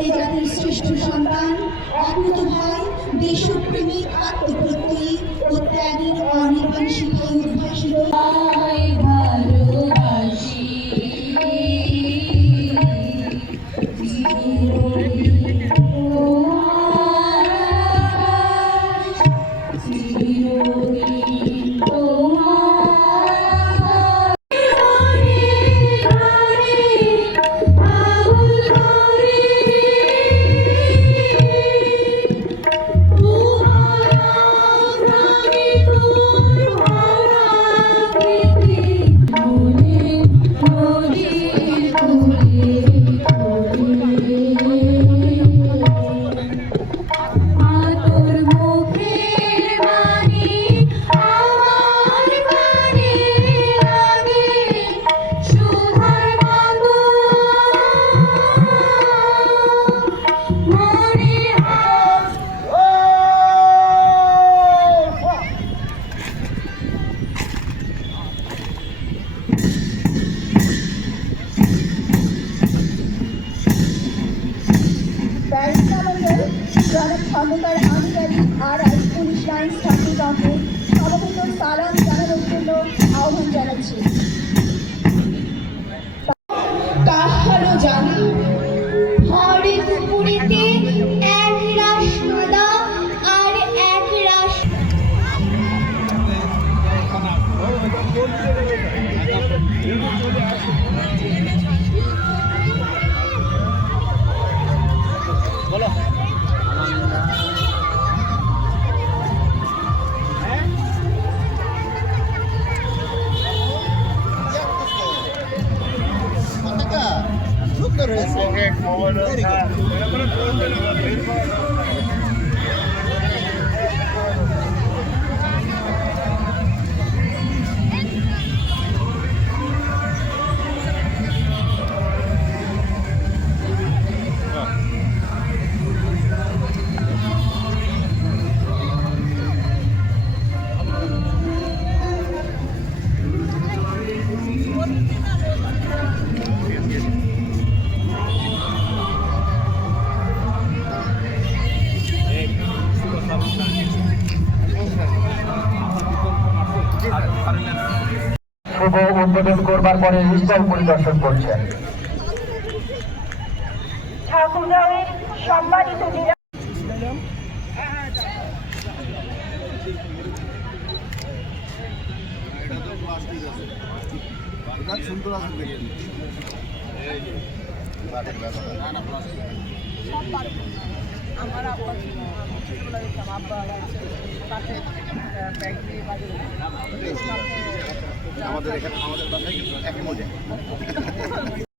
এই জাতির শ্রেষ্ঠ সন্তান অকুত ভাই দেশপ্রেমিক জনাব খন্দকার আধিকারিক আর আই পুলিশ লাইন ছাত্রীগণকে সভাপত সালাম জানানোর জন্য আহ্বান জানাচ্ছি। তাহারও জানা Very good. শুভ উদ্বোধন করবার পরে স্টল পরিদর্শন করছেন। ঠাকুরগাঁওয়ের সম্মানিত জেলা সুন্দর আছে দেখি আমার আব্বা ছিল আব্বা বাজারে আমাদের এখানে আমাদের বাসায় কিন্তু একই মজা।